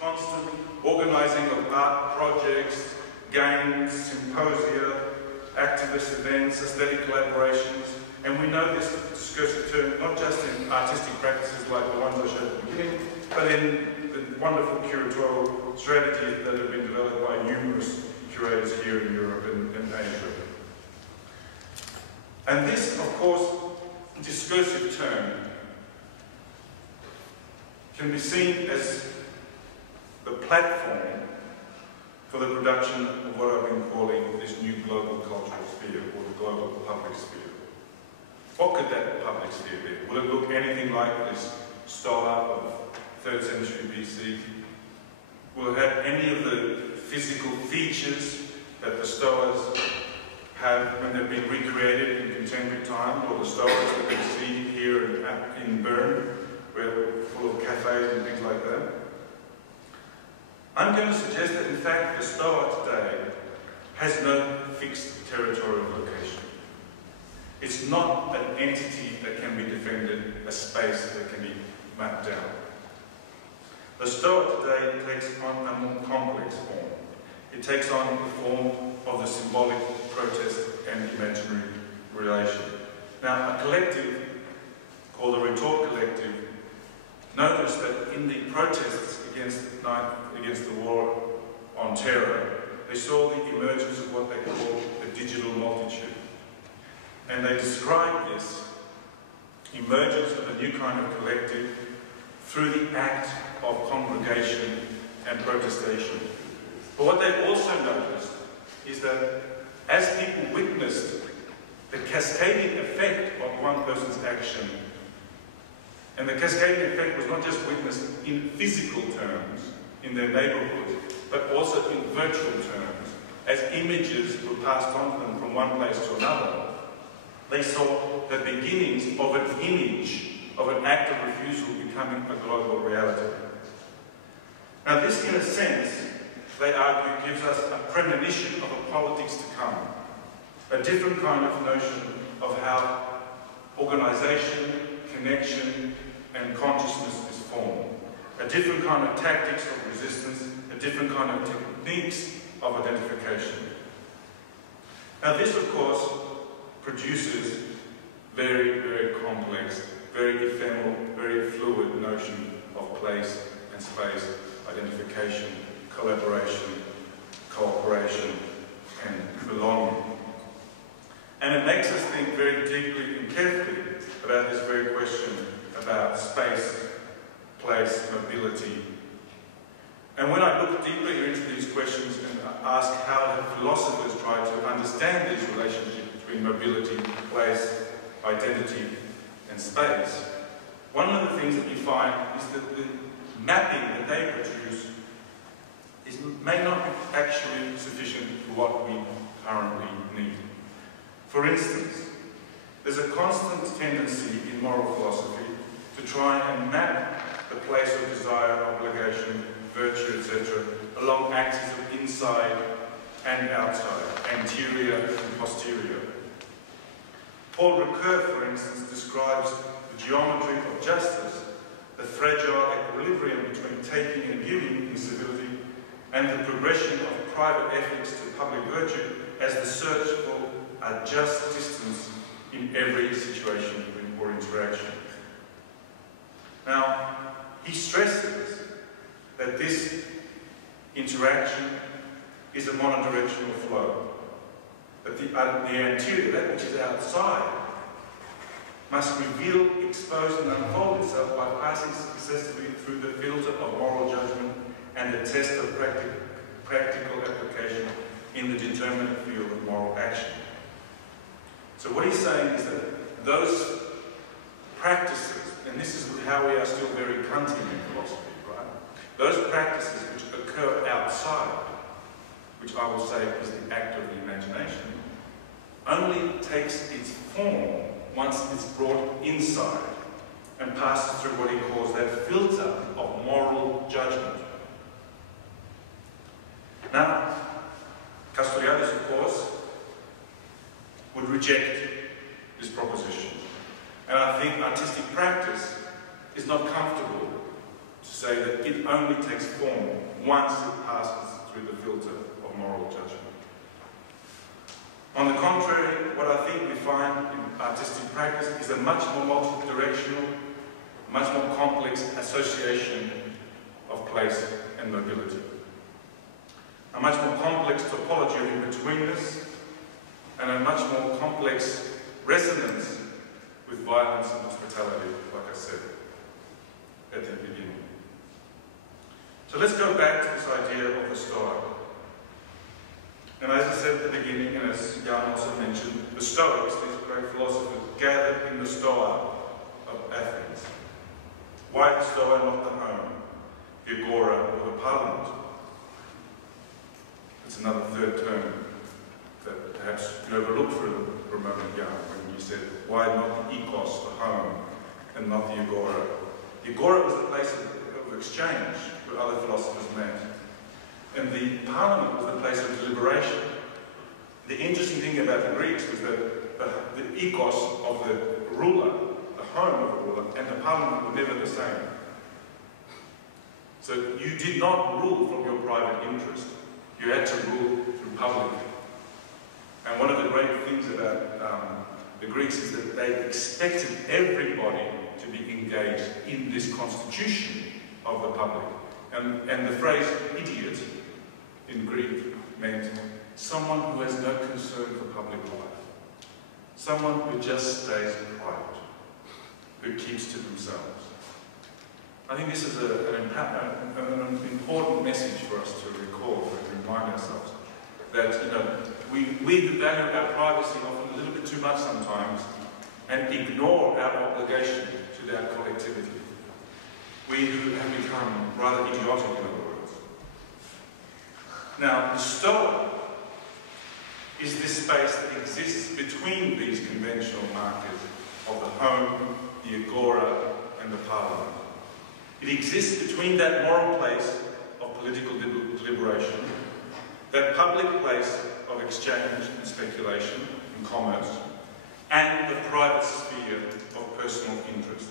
constant organising of art projects, games, symposia, activist events, aesthetic collaborations, and we know this discursive term not just in artistic practices like the ones I showed at the beginning, but in the wonderful curatorial strategies that have been developed by numerous curators here in Europe and Asia. And this, of course, discursive term can be seen as the platform for the production of what I've been calling this new global cultural sphere, or the global public sphere. What could that public sphere be? Will it look anything like this Stoa of 3rd century BC? Will it have any of the physical features that the Stoas have when they've been recreated in contemporary time, or the Stoas that we see here in Bern, where we're full of cafes and things like that? I'm going to suggest that in fact the Stoa today has no fixed territorial location. It's not an entity that can be defended, a space that can be mapped down. The Stoa today takes on a more complex form. It takes on the form of the symbolic protest and imaginary relation. Now, a collective called the Retort Collective noticed that in the protests against the war on terror, they saw the emergence of what they call the digital multitude. And they described this emergence of a new kind of collective through the act of congregation and protestation. But what they also noticed is that as people witnessed the cascading effect of one person's action, and the cascading effect was not just witnessed in physical terms in their neighbourhood, but also in virtual terms, as images were passed on to them from one place to another. They saw the beginnings of an image, of an act of refusal becoming a global reality. Now this, in a sense, they argue, gives us a premonition of a politics to come, a different kind of notion of how organisation, connection, and consciousness is formed, a different kind of tactics of resistance, a different kind of techniques of identification. Now this, of course, produces very, very complex, very ephemeral, very fluid notion of place and space, identification, collaboration, cooperation, and belonging. And it makes us think very deeply and carefully about this very question about space, place, mobility. And when I look deeper into these questions and ask how have philosophers tried to understand these relationships between mobility, place, identity, and space, one of the things that you find is that the mapping that they produce may not be actually sufficient for what we currently need. For instance, there's a constant tendency in moral philosophy to try and map the place of desire, obligation, virtue, etc., along axes of inside and outside, anterior and posterior. Paul Ricoeur, for instance, describes the geometry of justice, the fragile equilibrium between taking and giving in civility, and the progression of private ethics to public virtue as the search for a just distance in every situation or interaction. Now, he stresses that this interaction is a monodirectional flow, that the anterior, that which is outside, must reveal, expose and unfold itself by passing successively through the filter of moral judgment and the test of practical application in the determinate field of moral action. So what he's saying is that those practices, and this is how we are still very Kantian in philosophy, right? Those practices which occur outside, which I will say is the act of the imagination, only takes its form once it's brought inside and passes through what he calls that filter of moral judgment. Now, Papastergiadis, of course, would reject this proposition. And I think artistic practice is not comfortable to say that it only takes form once it passes through the filter of moral judgment. On the contrary, what I think we find in artistic practice is a much more multi-directional, much more complex association of place and mobility. A much more complex topology of in-betweenness, and a much more complex resonance with violence and hospitality, like I said at the beginning. So let's go back to this idea of the Stoa. And as I said at the beginning, and as Jan also mentioned, the Stoics, these great philosophers, gathered in the Stoa of Athens. Why the Stoa, not the home, the agora, or the parliament? It's another third term that perhaps you overlooked for a moment, Jan, when you said, why not the Nikos, the home, and not the agora? The agora was a place of exchange where other philosophers met. And the parliament was the place of deliberation. The interesting thing about the Greeks was that the Nikos of the ruler, the home of the ruler, and the parliament were never the same. So you did not rule from your private interest. You had to rule through public. And one of the great things about the Greeks is that they expected everybody to be engaged in this constitution of the public. And the phrase idiot in Greek meant someone who has no concern for public life. Someone who just stays quiet, who keeps to themselves. I think this is an important message for us to recall and remind ourselves that, you know, we value our privacy often a little bit too much sometimes and ignore our obligation to our collectivity. We have become rather idiotic, in other words. Now, the Stoa is this space that exists between these conventional markers of the home, the agora, and the parliament. It exists between that moral place of political deliberation, that public place of exchange and speculation and commerce, and the private sphere of personal interest.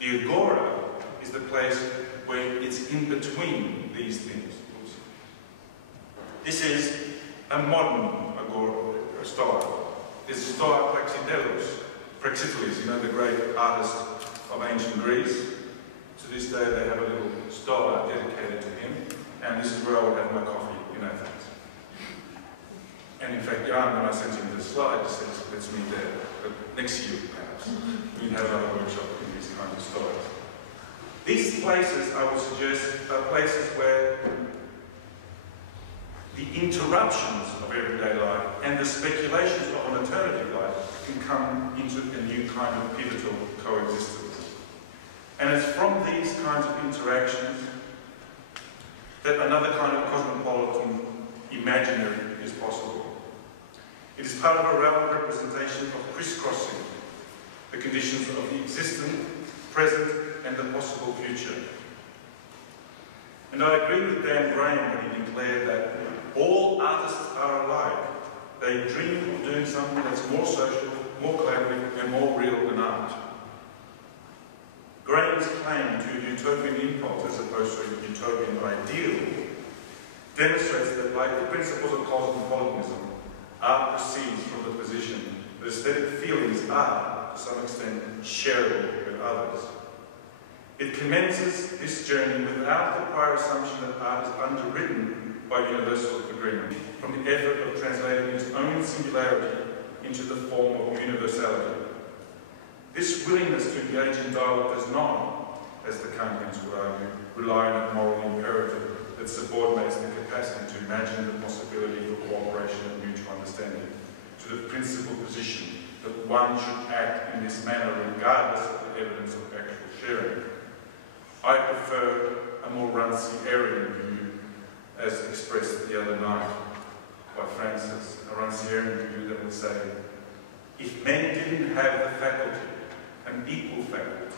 The agora is the place where it's in between these things. This is a modern agora, a Stoa. There's Stoa Praxiteles, you know, the great artist of ancient Greece. To this day they have a little Stoa dedicated to him, and this is where I would have my coffee in Athens. And in fact, Jan, when I sent him the slide, says, let's meet there, but next year perhaps. We have another workshop in these kinds of stories. These places, I would suggest, are places where the interruptions of everyday life and the speculations of an alternative life can come into a new kind of pivotal coexistence. And it's from these kinds of interactions that another kind of cosmopolitan imaginary is possible. It is part of a realm representation of crisscrossing the conditions of the existent, present, and the possible future. And I agree with Dan Graham when he declared that all artists are alike. They dream of doing something that's more social, more collaborative, and more real than art. Graham's claim to a utopian impulse as opposed to a utopian ideal demonstrates that, like the principles of cosmopolitanism, art proceeds from the position that aesthetic feelings are, to some extent, shareable with others. It commences this journey without the prior assumption that art is underwritten by universal agreement, from the effort of translating its own singularity into the form of universality. This willingness to engage in dialogue does not, as the Kantians would argue, rely on a moral imperative that subordinates the capacity to imagine the possibility for cooperation and mutual understanding to the principal position that one should act in this manner regardless of the evidence of actual sharing. I prefer a more Rancierian view as expressed the other night by Francis, a Rancierian view that would say, if men didn't have the faculty, an equal faculty,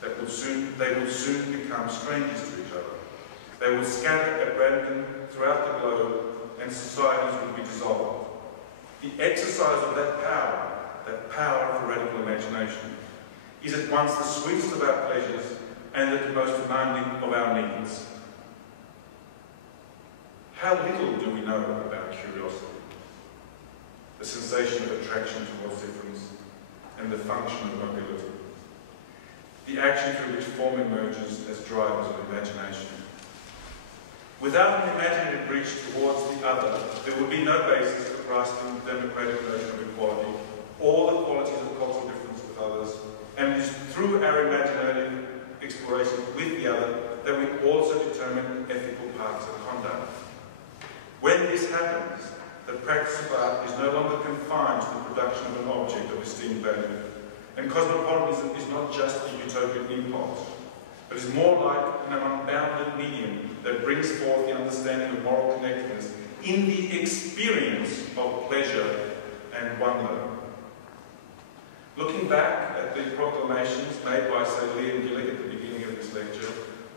they would soon become strangers to each other. They would scatter at random throughout the globe and societies would be dissolved. The exercise of that power of radical imagination, is at once the sweetest of our pleasures and at the most demanding of our needs. How little do we know about curiosity, the sensation of attraction towards difference, and the function of mobility, the action through which form emerges as drivers of imagination. Without an imaginative reach towards the other, there would be no basis for grasping the democratic notion of equality, all the qualities of cultural difference with others, and it is through our imaginative exploration with the other that we also determine ethical paths of conduct. When this happens, the practice of art is no longer confined to the production of an object of esteemed value, and cosmopolitanism is not just a utopian impulse, but is more like an unbounded medium that brings forth the understanding of moral connectedness in the experience of pleasure and wonder. Looking back at the proclamations made by, say, Liam Gillick at the beginning of this lecture,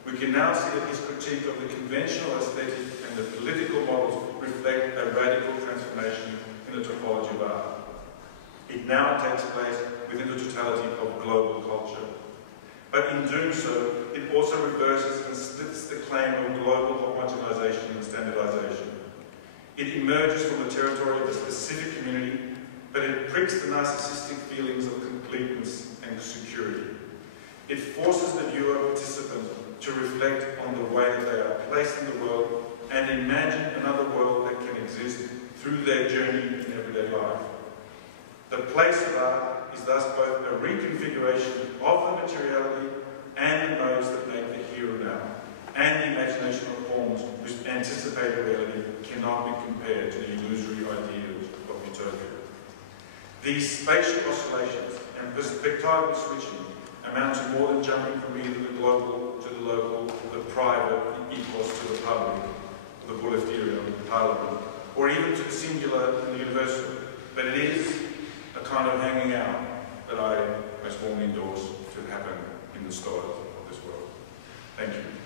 we can now see that his critique of the conventional aesthetic and the political models reflect a radical transformation in the topology of art. It now takes place within the totality of global culture. But in doing so, it also reverses and splits the claim of global homogenization and standardization. It emerges from the territory of a specific community, but it pricks the narcissistic feelings of completeness and security. It forces the viewer participant to reflect on the way that they are placed in the world and imagine another world that can exist through their journey in everyday life. The place of art is thus both a reconfiguration of the materiality and the modes that make the here and now, and the imagination of forms whose anticipated reality cannot be compared to the illusory ideals of utopia. These spatial oscillations and perspectival switching amount to more than jumping from either the global to the local, the private equals to the public, the Boulevard, the parliament, or even to the singular and the universal. But it is a kind of hanging out that I most warmly endorse to happen in the style of this world. Thank you.